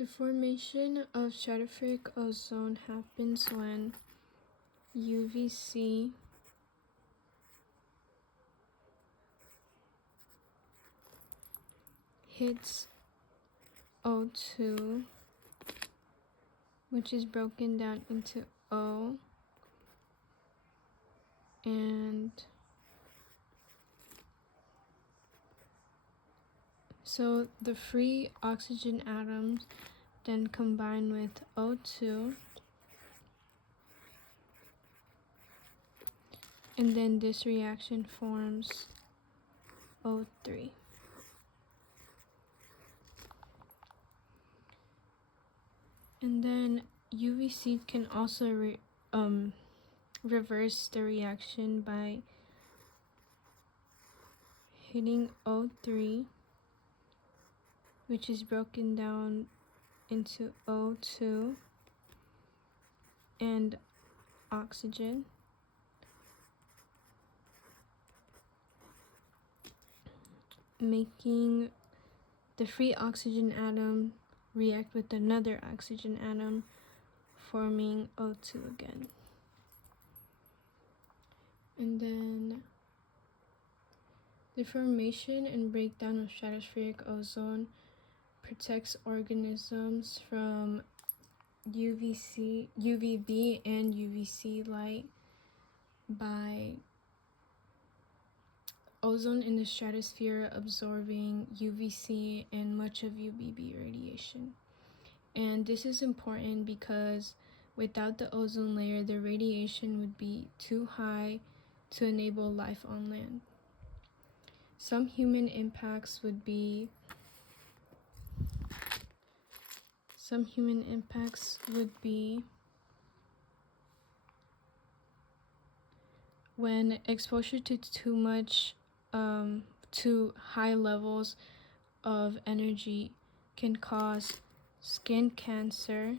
The formation of stratospheric ozone happens when UVC hits O2, which is broken down into O, and so the free oxygen atoms then combine with O2, and then this reaction forms O3. And then UVC can also reverse the reaction by hitting O3, which is broken down into O2 and oxygen. Making the free oxygen atom react with another oxygen atom, forming O2 again. And then the formation and breakdown of stratospheric ozone protects organisms from UVB and UVC light by ozone in the stratosphere absorbing UVC and much of UVB radiation. And this is important because without the ozone layer, the radiation would be too high to enable life on land. Some human impacts would be when exposure to too high levels of energy can cause skin cancer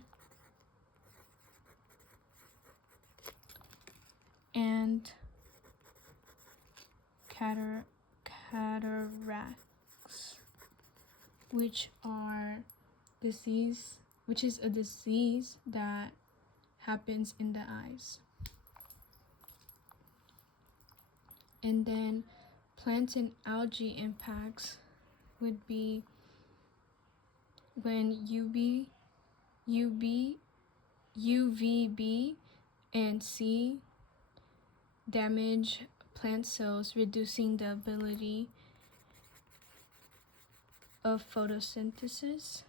and cataracts, which is a disease that happens in the eyes. And then plant and algae impacts would be when UVB and C damage plant cells, reducing the ability of photosynthesis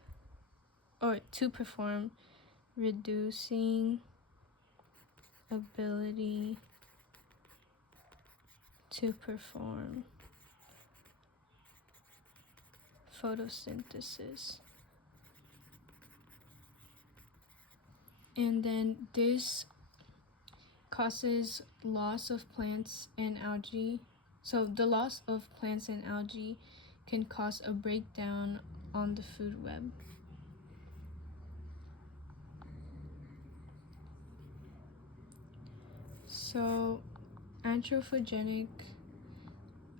or to perform, reducing ability to perform photosynthesis. And then this causes loss of plants and algae. So the loss of plants and algae can cause a breakdown on the food web. So anthropogenic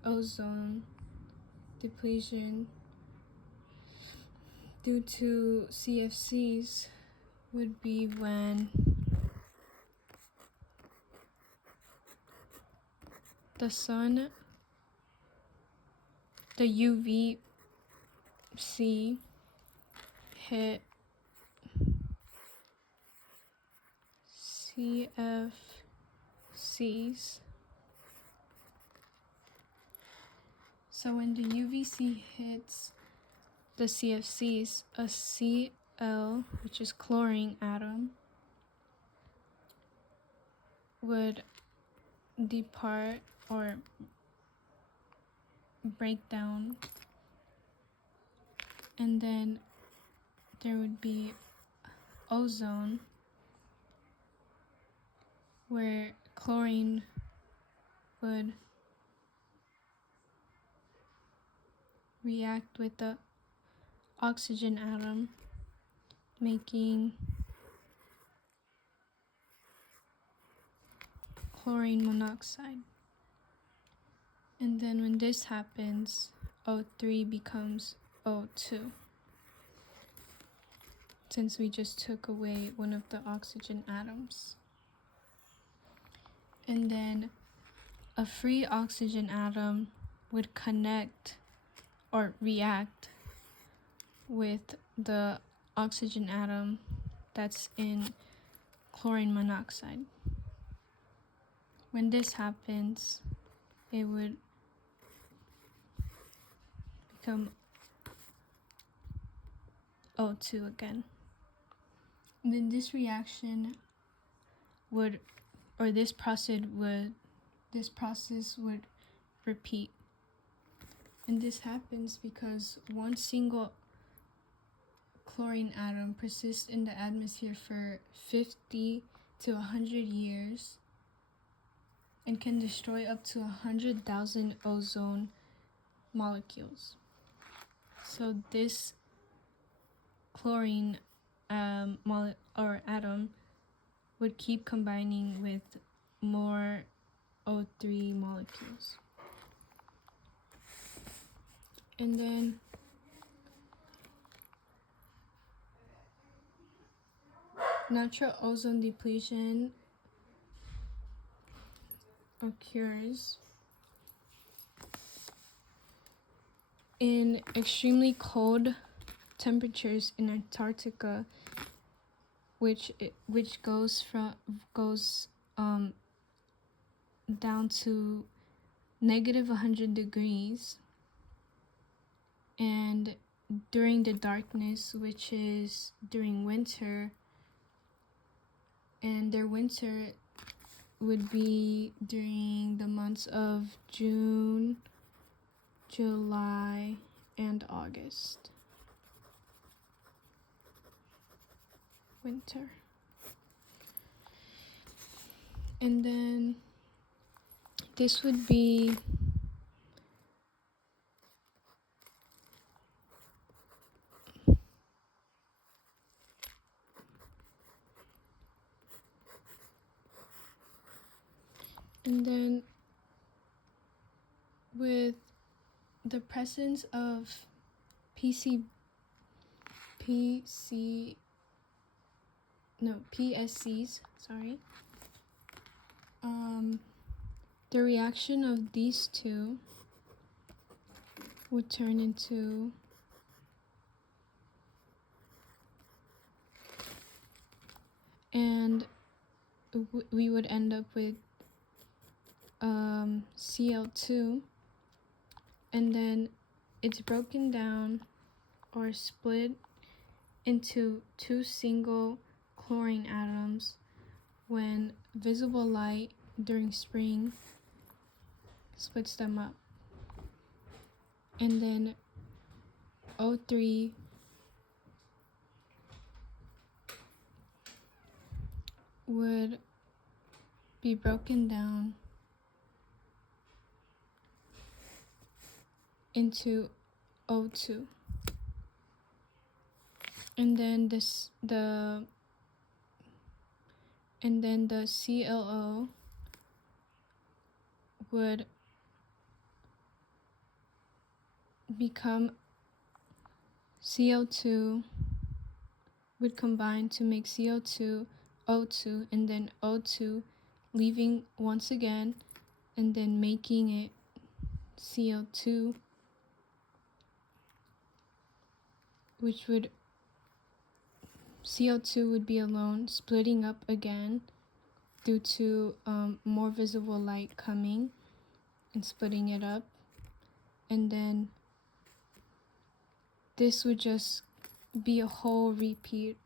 ozone depletion due to CFCs would be when the sun, the UVC hit CFCs. So when the UVC hits the CFCs, a Cl, which is chlorine atom, would depart or break down, and then there would be ozone, where chlorine would react with the oxygen atom, making chlorine monoxide. And then when this happens, O3 becomes O2. since we just took away one of the oxygen atoms. And then a free oxygen atom would connect or react with the oxygen atom that's in chlorine monoxide. When this happens, it would become O2 again. And then this reaction would, or this process would repeat. And this happens because one single chlorine atom persists in the atmosphere for 50 to 100 years and can destroy up to 100,000 ozone molecules. So this chlorine atom would keep combining with more O3 molecules. And then natural ozone depletion occurs in extremely cold temperatures in Antarctica, which goes down to negative 100 degrees, and during the darkness, which is during winter, and their winter would be during the months of June, July, and August. Winter. And then this would be and then with the presence of PSCs, the reaction of these two would turn into and we would end up with Cl2, and then it's broken down or split into two single chlorine atoms when visible light during spring splits them up. And then O3 would be broken down into O2. And then the ClO would become CO2, would combine to make CO2, O2, and then O2, leaving once again, and then making it CO2, which would CO2 would be alone, splitting up again due to more visible light coming and splitting it up. And then this would just be a whole repeat